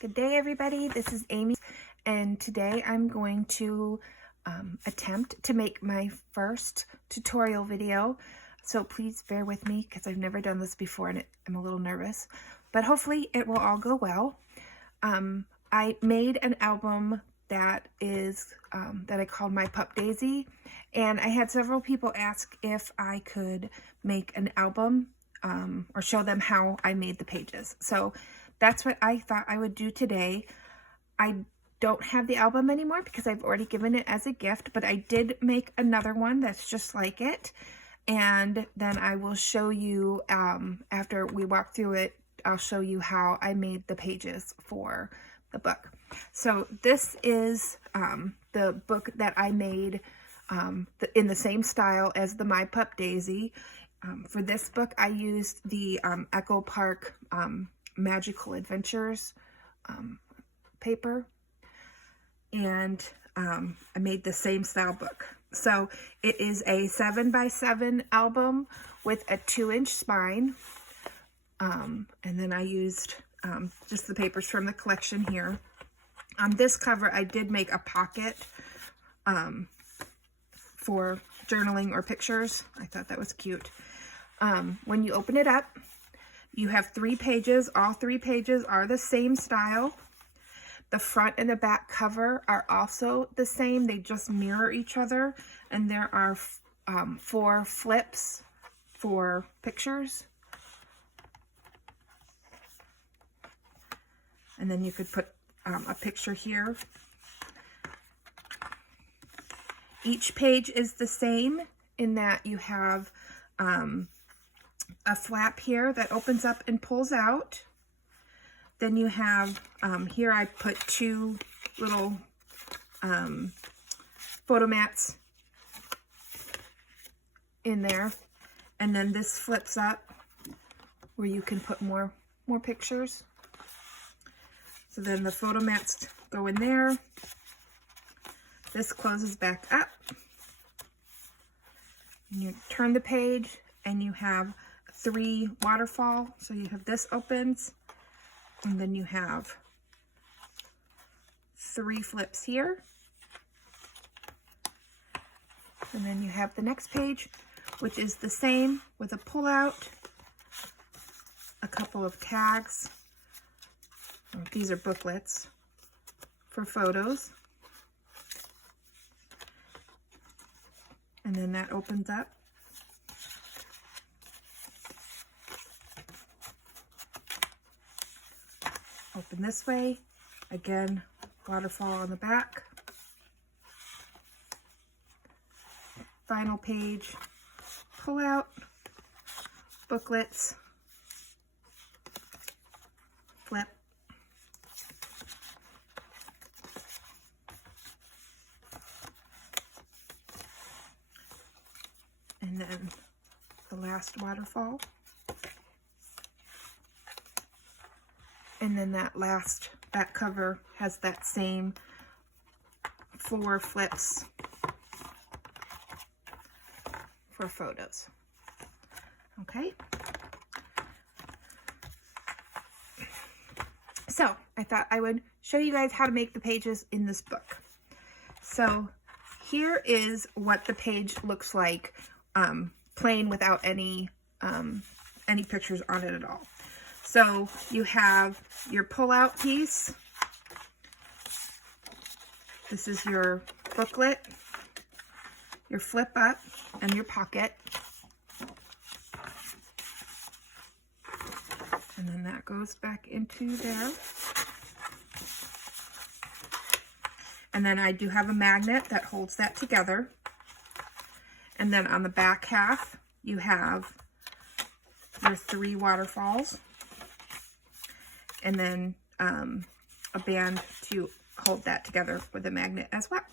Good day, everybody. This is Amy, and today I'm going to attempt to make my first tutorial video. So please bear with me because I've never done this before and I'm a little nervous, but hopefully it will all go well. I made an album that is that I called my Pup Daisy, and I had several people ask if I could make an album or show them how I made the pages. So that's what I thought I would do today. I don't have the album anymore because I've already given it as a gift, but I did make another one that's just like it. And then I will show you, after we walk through it, I'll show you how I made the pages for the book. So this is the book that I made in the same style as the My Pup Daisy. For this book, I used the Echo Park Magical Adventures paper, and I made the same style book. So it is a 7x7 album with a 2-inch spine, and then I used just the papers from the collection here. On this cover, I did make a pocket for journaling or pictures. I thought that was cute. When you open it up, you have 3 pages. All 3 pages are the same style. The front and the back cover are also the same. They just mirror each other. And there are 4 flips for pictures. And then you could put a picture here. Each page is the same in that you have a flap here that opens up and pulls out. Then you have, here I put 2 little photo mats in there. And then this flips up where you can put more pictures. So then the photo mats go in there. This closes back up. And you turn the page and you have 3 waterfall. So you have this opens, and then you have 3 flips here. And then you have the next page, which is the same with a pullout, a couple of tags. These are booklets for photos. And then that opens up. Open this way. Again, waterfall on the back. Final page, pull out, booklets, flip. And then the last waterfall. And then that cover has that same 4 flips for photos. Okay. So I thought I would show you guys how to make the pages in this book. So here is what the page looks like, plain without any pictures on it at all. So you have your pull-out piece. This is your booklet, your flip up, and your pocket. And then that goes back into there. And then I do have a magnet that holds that together. And then on the back half, you have your 3 waterfalls. And then a band to hold that together with a magnet as well.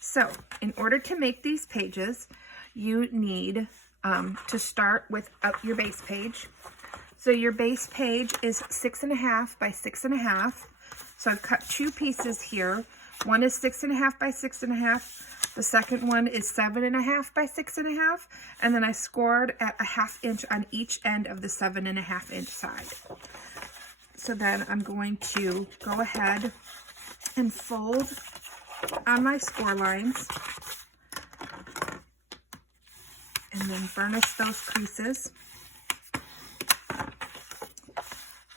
So in order to make these pages, you need to start with your base page. So your base page is 6.5 by 6.5. So I've cut 2 pieces here. One is 6.5 by 6.5. The second one is 7.5 by 6.5. And then I scored at a 1/2 inch on each end of the 7.5 inch side. So then I'm going to go ahead and fold on my score lines and then burnish those creases.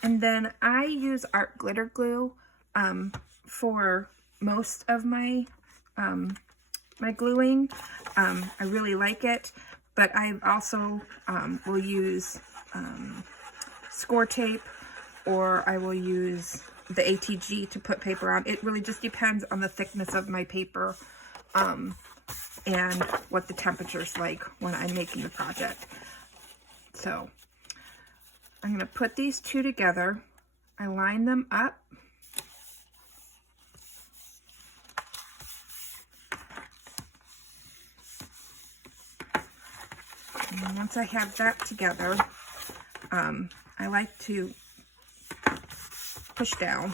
And then I use art glitter glue for most of my my gluing. I really like it, but I also will use score tape, or I will use the ATG to put paper on. It really just depends on the thickness of my paper and what the temperature's like when I'm making the project. So I'm going to put these two together. I line them up. And once I have that together, I like to push down.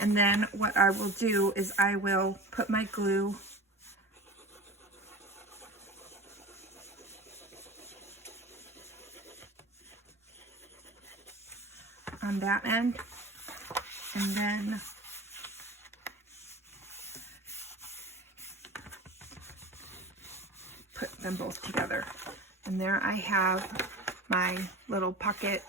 And then what I will do is I will put my glue on that end, and then put them both together. And there I have my little pocket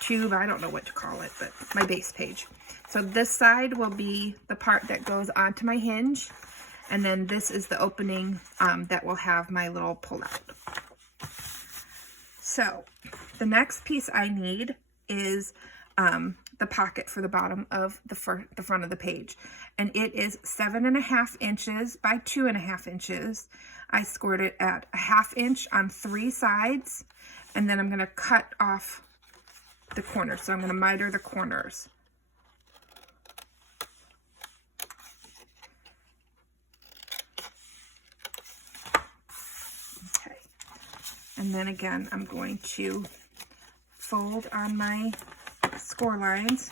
tube, I don't know what to call it, but my base page. So this side will be the part that goes onto my hinge, and then this is the opening that will have my little pull out. So the next piece I need is the pocket for the bottom of the front of the page, and it is 7.5 inches by 2.5 inches. I scored it at 1/2 inch on 3 sides, and then I'm going to cut off the corners. So I'm going to miter the corners. Okay, and then again I'm going to fold on my score lines.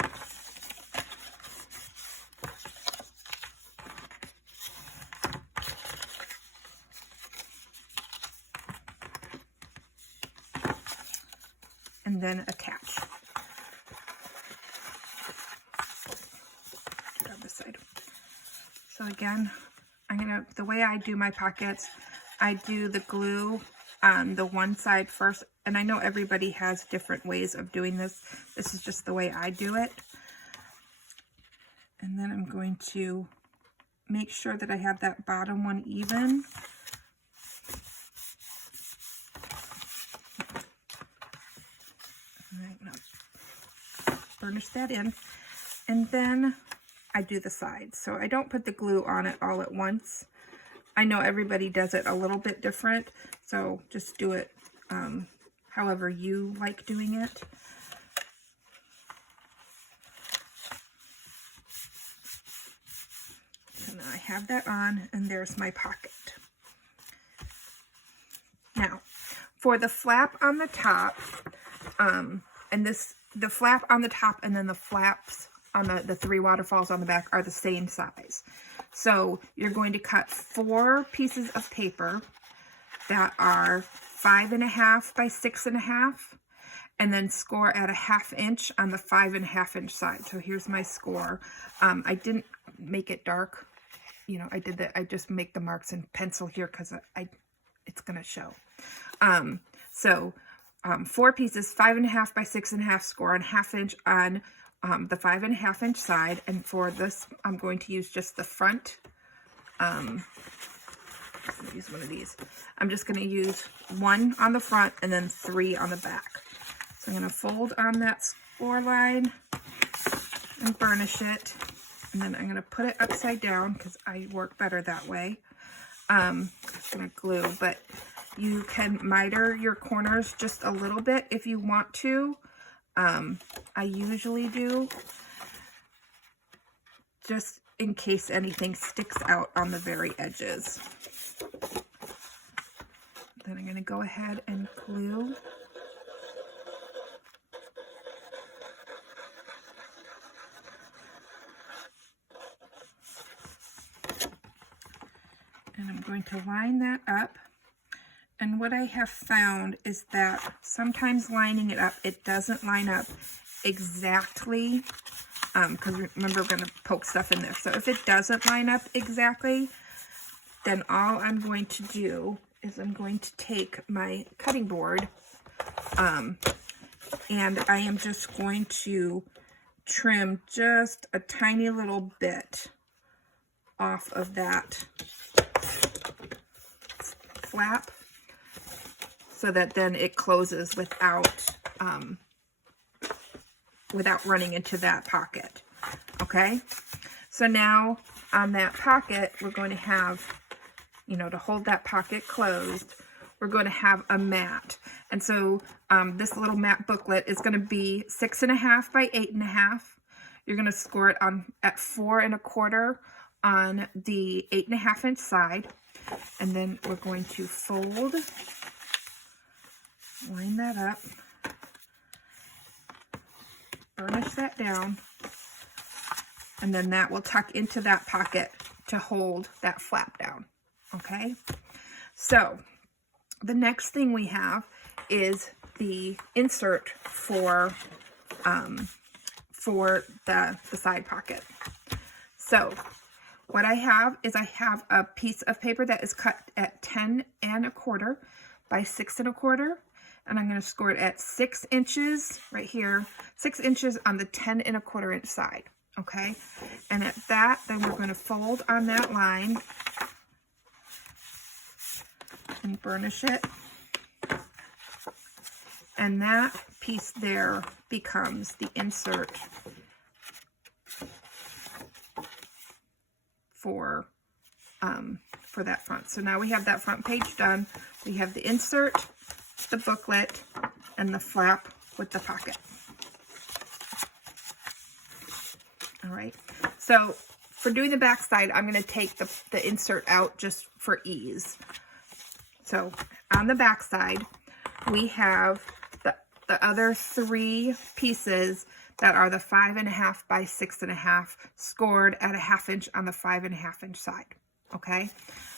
And then attach. Grab this side. So again, the way I do my pockets, I do the glue on the one side first, and I know everybody has different ways of doing this. This is just the way I do it. And then I'm going to make sure that I have that bottom one even. I'm gonna burnish that in, and then I do the sides. So I don't put the glue on it all at once. I know everybody does it a little bit different, so just do it however you like doing it. And I have that on, and there's my pocket. Now, for the flap on the top, the flap on the top and then the flaps on the 3 waterfalls on the back are the same size. So you're going to cut 4 pieces of paper that are 5.5 by 6.5, and then score at 1/2 inch on the 5.5 inch side. So here's my score. I didn't make it dark. You know, I just make the marks in pencil here because it's gonna show. So 4 pieces, 5.5 by 6.5, score on 1/2 inch on the 5.5 inch side. And for this, I'm going to use just the front. I'm gonna use one of these. I'm just going to use 1 on the front and then 3 on the back. So I'm going to fold on that score line and burnish it. And then I'm going to put it upside down because I work better that way. I'm going to glue, but you can miter your corners just a little bit if you want to. I usually do, just in case anything sticks out on the very edges. Then I'm going to go ahead and glue. And I'm going to line that up. And what I have found is that sometimes lining it up, it doesn't line up exactly, because remember, we're going to poke stuff in there. So if it doesn't line up exactly, then all I'm going to do is I'm going to take my cutting board, and I am just going to trim just a tiny little bit off of that flap, so that then it closes without running into that pocket. Okay, so now on that pocket, we're going to have, you know, to hold that pocket closed, we're going to have a mat. And so this little mat booklet is going to be 6.5 by 8.5. You're going to score it at 4 1/4 on the 8.5 inch side. And then we're going to fold, line that up, burnish that down, and then that will tuck into that pocket to hold that flap down. Okay, so the next thing we have is the insert for the side pocket. So what I have is I have a piece of paper that is cut at 10 1/4 by 6 1/4, and I'm going to score it at 6 inches right here, 6 inches on the 10 1/4 inch side. Okay, and at that, then we're going to fold on that line and burnish it, and that piece there becomes the insert for that front. So now we have that front page done. We have the insert, the booklet, and the flap with the pocket. All right, so for doing the back side, I'm going to take the insert out just for ease. So on the back side, we have the other 3 pieces that are the 5.5 by 6.5 scored at a 1/2 inch on the 5.5 inch side. Okay,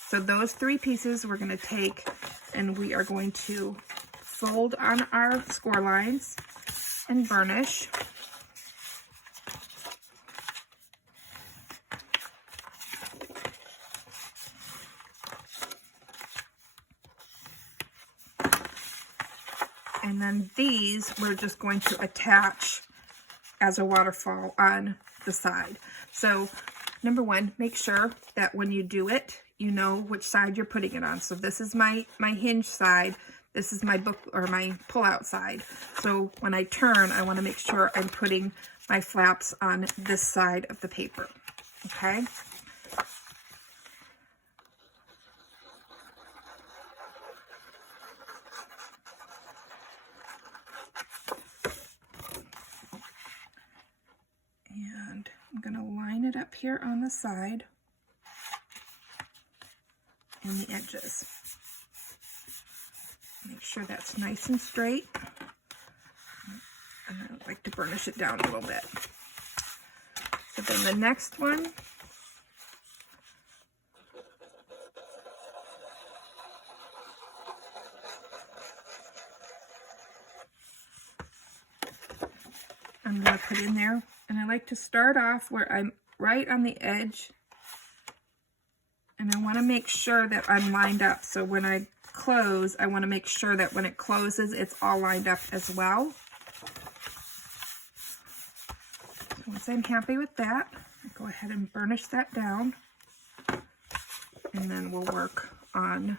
so those 3 pieces we're going to take and we are going to fold on our score lines and burnish. And then these we're just going to attach as a waterfall on the side. So number 1, make sure that when you do it, you know which side you're putting it on. So this is my hinge side. This is my my pull-out side. So when I turn, I want to make sure I'm putting my flaps on this side of the paper. Okay. And I'm going to line it up here on the side and the edges. Make sure that's nice and straight. And I like to burnish it down a little bit. So then the next one, I'm going to put in there. And I like to start off where I'm right on the edge. And I want to make sure that I'm lined up. So when I close, I want to make sure that when it closes, it's all lined up as well. So once I'm happy with that, I'll go ahead and burnish that down. And then we'll work on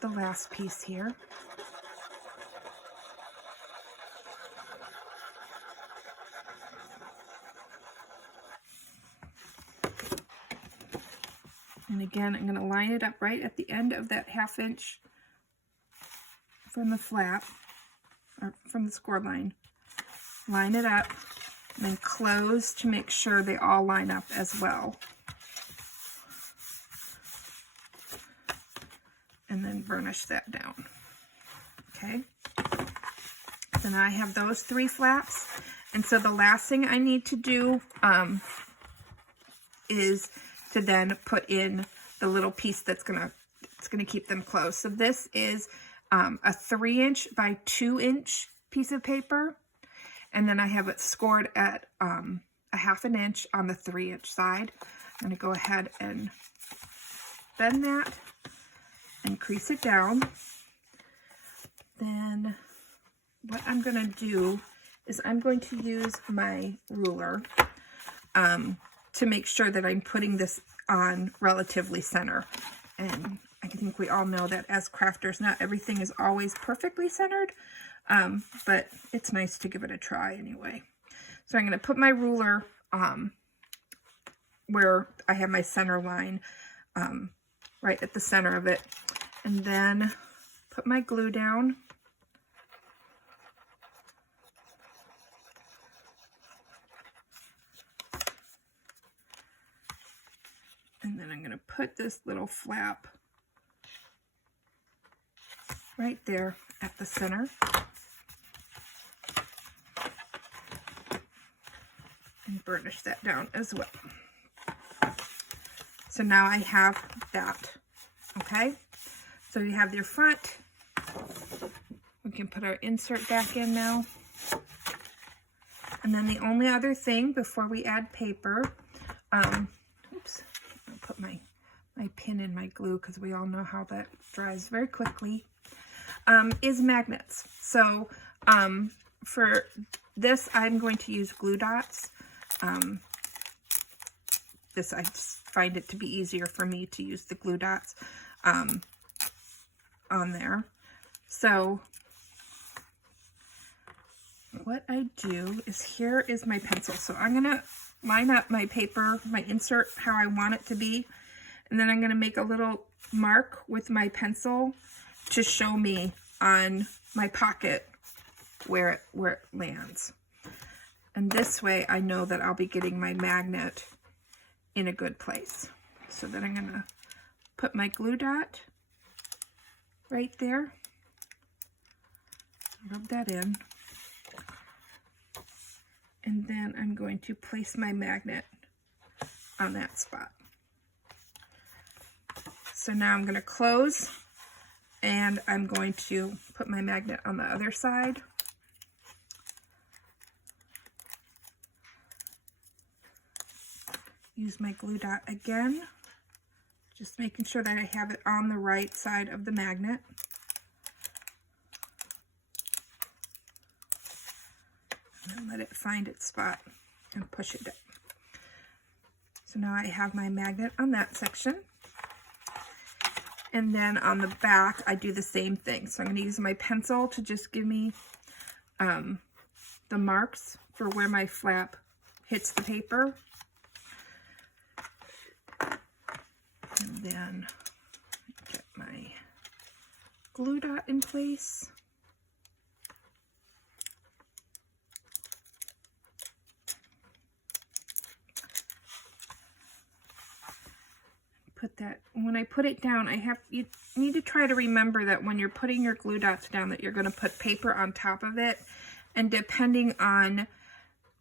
the last piece here. And again, I'm going to line it up right at the end of that 1/2 inch from the flap, or from the score line. Line it up, and then close to make sure they all line up as well. And then burnish that down. Okay. So now I have those 3 flaps. And so the last thing I need to do is to then put in the little piece that's gonna keep them closed. So this is a 3 inch by 2 inch piece of paper, And then I have it scored at a 1/2 inch on the 3-inch side. I'm going to go ahead and bend that and crease it down. Then what I'm going to do is I'm going to use my ruler to make sure that I'm putting this on relatively center. And I think we all know that as crafters, not everything is always perfectly centered, but it's nice to give it a try anyway. So I'm going to put my ruler where I have my center line, right at the center of it, and then put my glue down. And then I'm going to put this little flap right there at the center. And burnish that down as well. So now I have that. Okay? So you have your front. We can put our insert back in now. And then the only other thing before we add paper, oops, I'll put my pin in my glue because we all know how that dries very quickly, is magnets. So for this, I'm going to use glue dots. This, I just find it to be easier for me to use the glue dots on there. So what I do is, here is my pencil. So I'm going to line up my paper, my insert, how I want it to be. And then I'm going to make a little mark with my pencil to show me on my pocket where it lands. And this way I know that I'll be getting my magnet in a good place. So then I'm going to put my glue dot right there. Rub that in. And then I'm going to place my magnet on that spot. So now I'm going to close, and I'm going to put my magnet on the other side. Use my glue dot again, just making sure that I have it on the right side of the magnet. And then let it find its spot and push it down. So now I have my magnet on that section. And then on the back, I do the same thing. So I'm going to use my pencil to just give me the marks for where my flap hits the paper. And then get my glue dot in place. Put that, when I put it down, you need to try to remember that when you're putting your glue dots down, that you're going to put paper on top of it. And depending on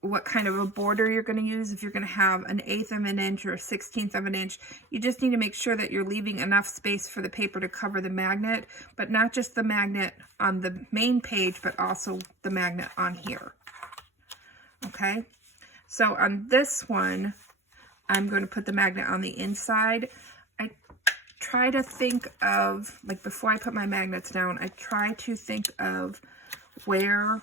what kind of a border you're going to use, if you're going to have an 1/8 of an inch or a 1/16 of an inch, you just need to make sure that you're leaving enough space for the paper to cover the magnet, but not just the magnet on the main page, but also the magnet on here. Okay, so on this one, I'm going to put the magnet on the inside. I try to think of, like, before I put my magnets down, I try to think of where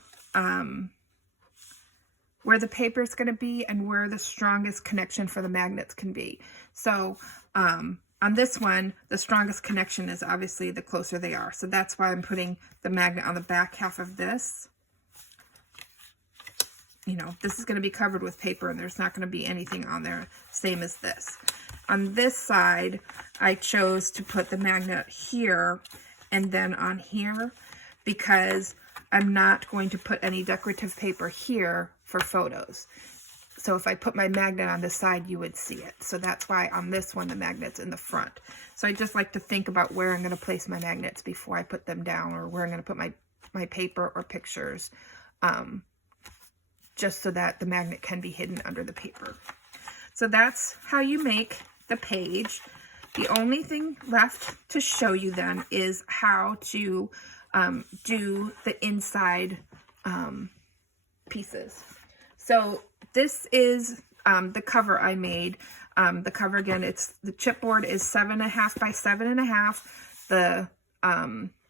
the paper is going to be and where the strongest connection for the magnets can be. So on this one, the strongest connection is obviously the closer they are. So that's why I'm putting the magnet on the back half of this. You know, this is going to be covered with paper and there's not going to be anything on there, same as this. On this side, I chose to put the magnet here and then on here because I'm not going to put any decorative paper here for photos. So if I put my magnet on this side, you would see it. So that's why on this one, the magnet's in the front. So I just like to think about where I'm going to place my magnets before I put them down, or where I'm going to put my paper or pictures, just so that the magnet can be hidden under the paper. So that's how you make the page. The only thing left to show you then is how to do the inside pieces. So this is the cover I made. The cover, again, it's the chipboard is 7.5 by 7.5.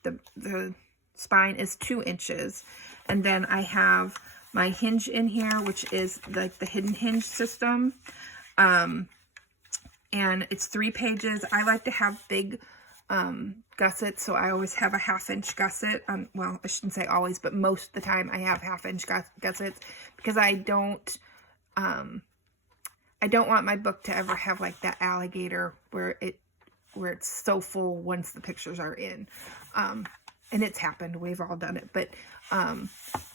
The spine is 2 inches. And then I have my hinge in here, which is like the hidden hinge system. And it's 3 pages. I like to have big gussets, so I always have a 1/2 inch gusset. Well, I shouldn't say always, but most of the time I have 1/2 inch gussets, because I don't want my book to ever have like that alligator where it's so full once the pictures are in. And it's happened. We've all done it. But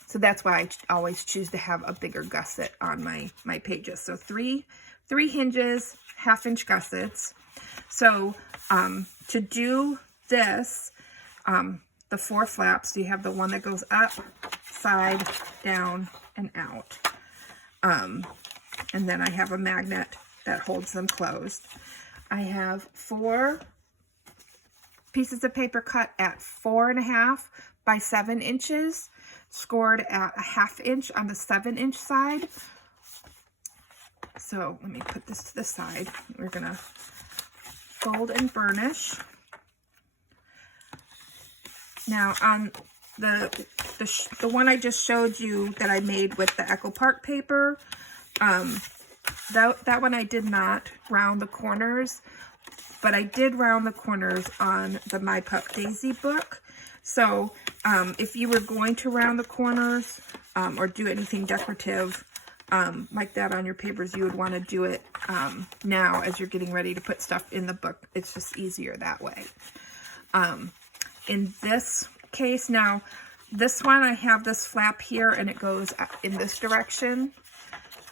so that's why I always choose to have a bigger gusset on my pages. So three hinges, 1/2 inch gussets. So to do this, the 4 flaps, you have the one that goes up, side, down, and out. And then I have a magnet that holds them closed. I have 4 pieces of paper cut at 4.5 by 7 inches, scored at a 1/2 inch on the 7 inch side. So let me put this to the side. We're gonna fold and burnish. Now on the one I just showed you that I made with the Echo Park paper, that one I did not round the corners, but I did round the corners on the My Pup Daisy book. So if you were going to round the corners or do anything decorative like that on your papers, you would want to do it now as you're getting ready to put stuff in the book. It's just easier that way. In this case, now this one, I have this flap here and it goes in this direction.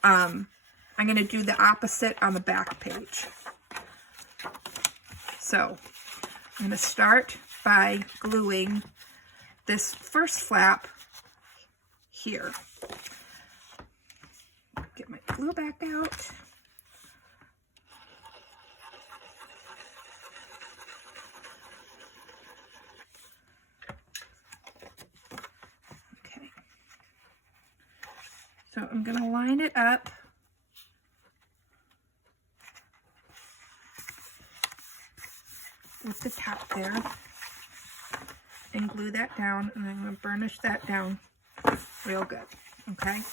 I'm going to do the opposite on the back page. So I'm going to start by gluing this first flap here. Get my glue back out. Okay. So I'm going to line it up. With the top there, and glue that down, and I'm going to burnish that down real good. Okay,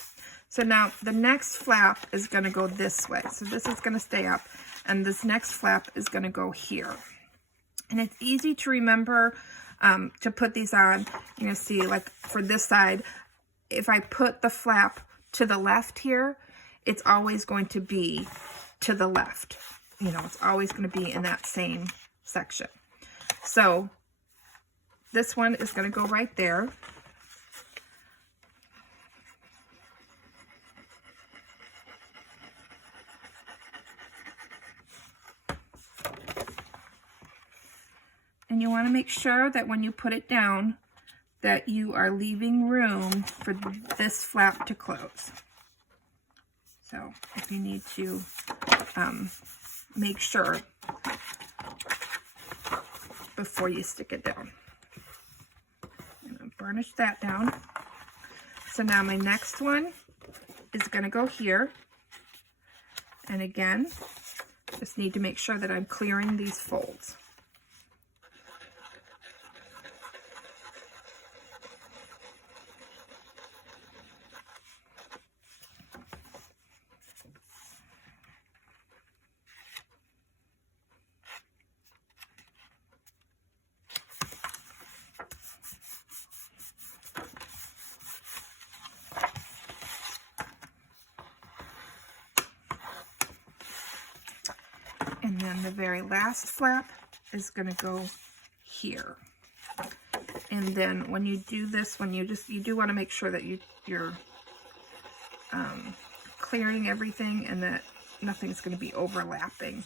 so now the next flap is going to go this way, so this is going to stay up, and this next flap is going to go here. And it's easy to remember to put these on. You're going to see, like for this side, if I put the flap to the left here, it's always going to be to the left. You know, it's always going to be in that same section. So this one is going to go right there. And you want to make sure that when you put it down that you are leaving room for this flap to close. So if you need to make sure before you stick it down. I'm going to burnish that down. So now my next one is going to go here. And again, just need to make sure that I'm clearing these folds. And then the very last flap is going to go here. And then when you do this one, you do want to make sure that you're clearing everything and that nothing's going to be overlapping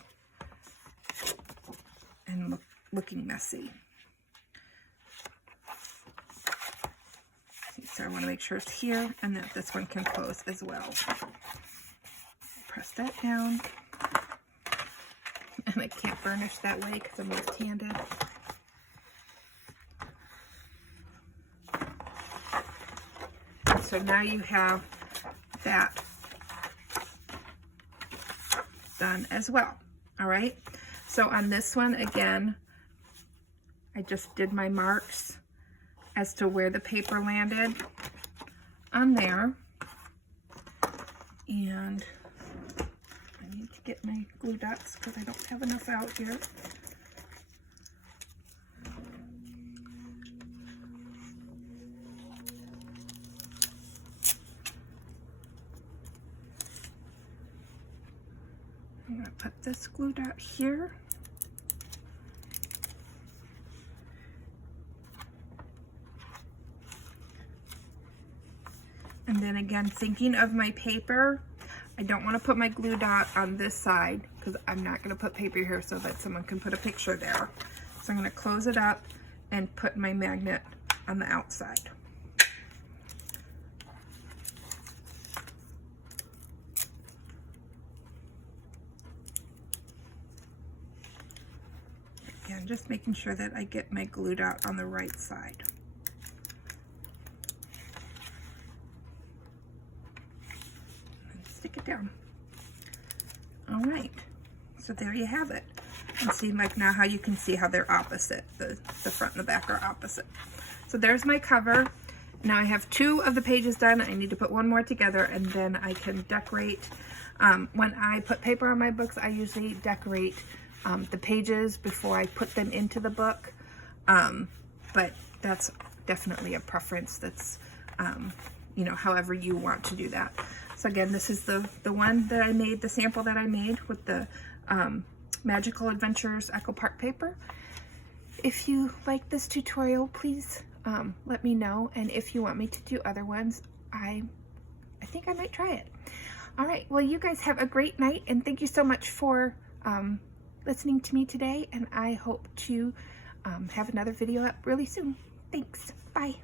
and looking messy. So I want to make sure it's here and that this one can close as well. Press that down. And I can't burnish that way because I'm left-handed. So now you have that done as well. All right. So on this one, again, I just did my marks as to where the paper landed on there. And I need to get my glue dots because I don't have enough out here. I'm going to put this glue dot here. And then again, thinking of my paper, I don't want to put my glue dot on this side because I'm not going to put paper here so that someone can put a picture there. So I'm going to close it up and put my magnet on the outside. Again, just making sure that I get my glue dot on the right side. Stick it down. All right, so there you have it. And see, like now how you can see how they're opposite. The front and the back are opposite. So there's my cover. Now I have 2 of the pages done. I need to put 1 more together and then I can decorate. When I put paper on my books, I usually decorate the pages before I put them into the book. But that's definitely a preference. That's, you know, however you want to do that. So again, this is the one that I made, the sample that I made with the Magical Adventures Echo Park paper. If you like this tutorial, please let me know. And if you want me to do other ones, I think I might try it. All right, well, you guys have a great night, and thank you so much for listening to me today, and I hope to have another video up really soon. Thanks. Bye.